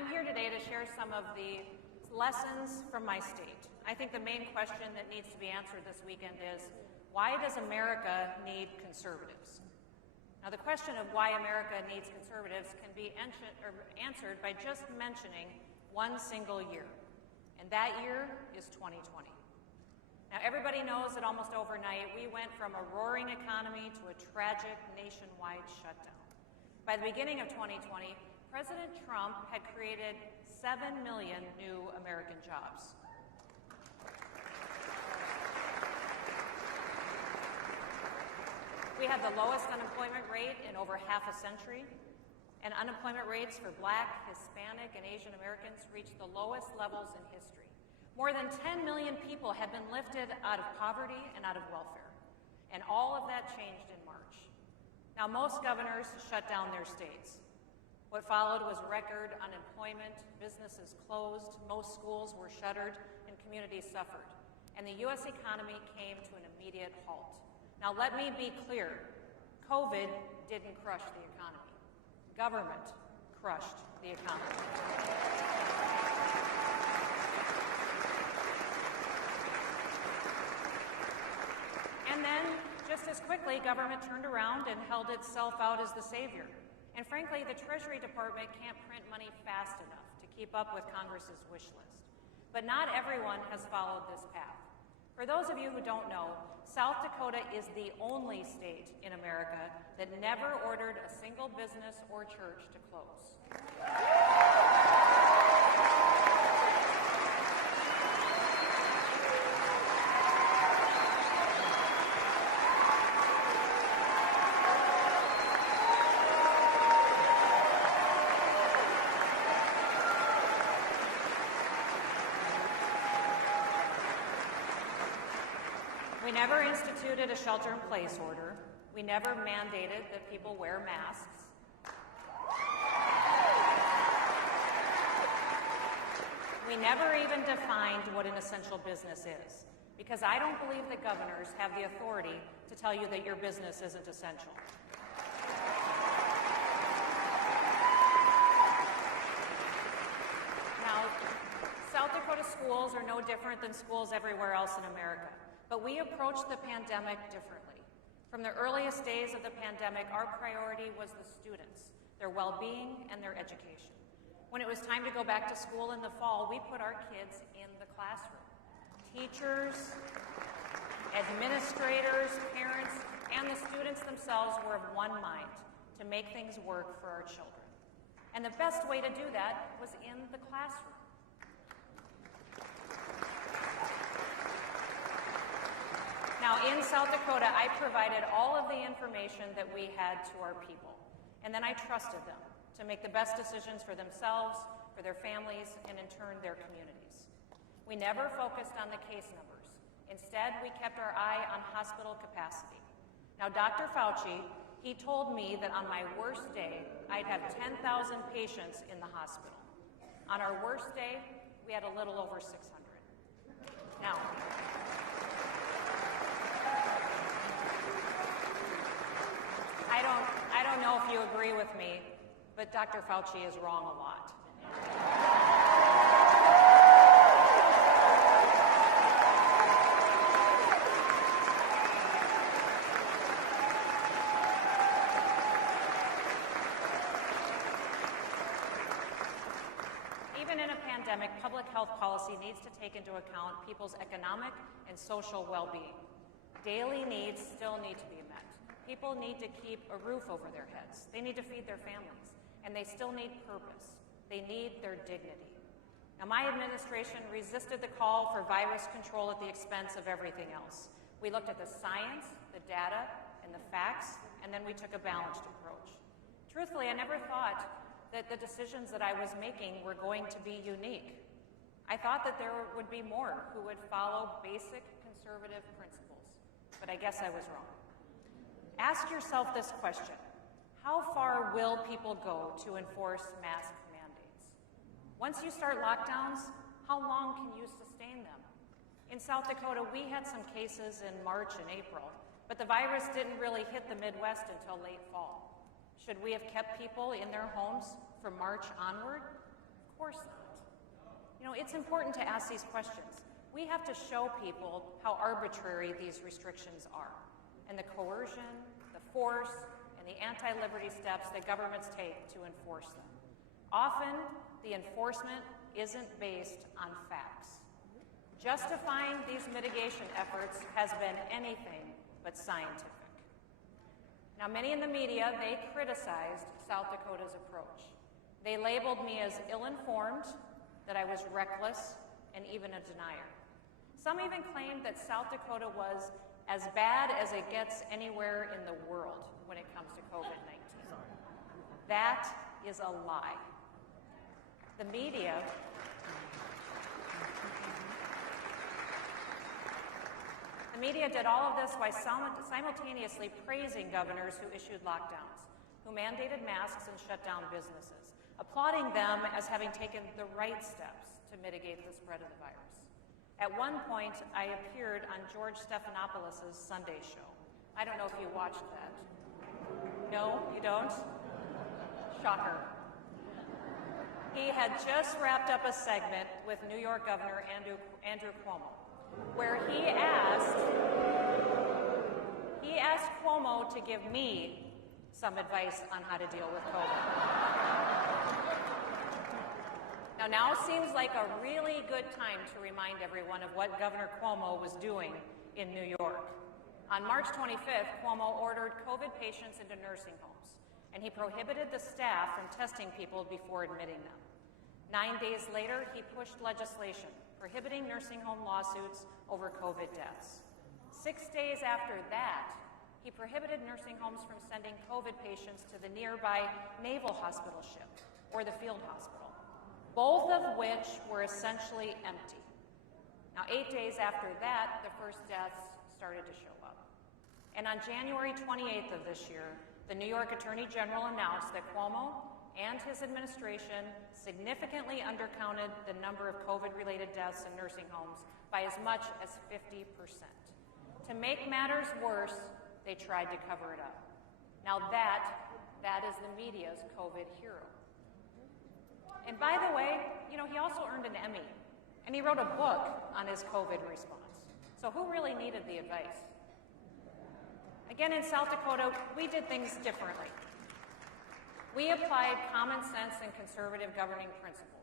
I'm here today to share some of the lessons from my state. I think the main question that needs to be answered this weekend is, why does America need conservatives? Now, the question of why America needs conservatives can be answered by just mentioning one single year, and that year is 2020. Now, everybody knows that almost overnight, we went from a roaring economy to a tragic nationwide shutdown. By the beginning of 2020, President Trump had created 7 million new American jobs. We had the lowest unemployment rate in over half a century, and unemployment rates for Black, Hispanic, and Asian Americans reached the lowest levels in history. More than 10 million people have been lifted out of poverty and out of welfare, and all of that changed in March. Now, most governors shut down their states. What followed was record unemployment, businesses closed, most schools were shuttered, and communities suffered. And the U.S. economy came to an immediate halt. Now, let me be clear. COVID didn't crush the economy. Government crushed the economy. And then, just as quickly, government turned around and held itself out as the savior. And frankly, the Treasury Department can't print money fast enough to keep up with Congress's wish list. But not everyone has followed this path. For those of you who don't know, South Dakota is the only state in America that never ordered a single business or church to close. We never instituted a shelter-in-place order. We never mandated that people wear masks. We never even defined what an essential business is, because I don't believe that governors have the authority to tell you that your business isn't essential. Now, South Dakota schools are no different than schools everywhere else in America. But we approached the pandemic differently. From the earliest days of the pandemic, our priority was the students, their well-being, and their education. When it was time to go back to school in the fall, we put our kids in the classroom. Teachers, administrators, parents, and the students themselves were of one mind to make things work for our children. And the best way to do that was in the classroom. Now, in South Dakota, I provided all of the information that we had to our people, and then I trusted them to make the best decisions for themselves, for their families, and in turn, their communities. We never focused on the case numbers. Instead, we kept our eye on hospital capacity. Now, Dr. Fauci, he told me that on my worst day, I'd have 10,000 patients in the hospital. On our worst day, we had a little over 600. Now, I don't know if you agree with me, but Dr. Fauci is wrong a lot. Even in a pandemic, public health policy needs to take into account people's economic and social well-being. Daily needs still need to be met. People need to keep a roof over their heads. They need to feed their families, and they still need purpose. They need their dignity. Now, my administration resisted the call for virus control at the expense of everything else. We looked at the science, the data, and the facts, and then we took a balanced approach. Truthfully, I never thought that the decisions that I was making were going to be unique. I thought that there would be more who would follow basic conservative principles, but I guess I was wrong. Ask yourself this question: how far will people go to enforce mask mandates? Once you start lockdowns, how long can you sustain them? In South Dakota, we had some cases in March and April, but the virus didn't really hit the Midwest until late fall. Should we have kept people in their homes from March onward? Of course not. You know, it's important to ask these questions. We have to show people how arbitrary these restrictions are, and the coercion, the force, and the anti-liberty steps that governments take to enforce them. Often, the enforcement isn't based on facts. Justifying these mitigation efforts has been anything but scientific. Now, many in the media, they criticized South Dakota's approach. They labeled me as ill-informed, that I was reckless, and even a denier. Some even claimed that South Dakota was as bad as it gets anywhere in the world when it comes to COVID-19. That is a lie. The media did all of this while simultaneously praising governors who issued lockdowns, who mandated masks and shut down businesses, applauding them as having taken the right steps to mitigate the spread of the virus. At one point, I appeared on George Stephanopoulos' Sunday show. I don't know if you watched that. No, you don't? Shocker. He had just wrapped up a segment with New York Governor Andrew Cuomo, where he asked Cuomo to give me some advice on how to deal with COVID. Now seems like a really good time to remind everyone of what Governor Cuomo was doing in New York. On March 25th, Cuomo ordered COVID patients into nursing homes, and he prohibited the staff from testing people before admitting them. 9 days later, he pushed legislation prohibiting nursing home lawsuits over COVID deaths. 6 days after that, he prohibited nursing homes from sending COVID patients to the nearby Naval Hospital ship or the field hospital, both of which were essentially empty. Now, 8 days after that, the first deaths started to show up. And on January 28th of this year, the New York Attorney General announced that Cuomo and his administration significantly undercounted the number of COVID-related deaths in nursing homes by as much as 50%. To make matters worse, they tried to cover it up. Now that is the media's COVID hero. And by the way, you know, he also earned an Emmy, and he wrote a book on his COVID response. So who really needed the advice? Again, in South Dakota, we did things differently. We applied common sense and conservative governing principles.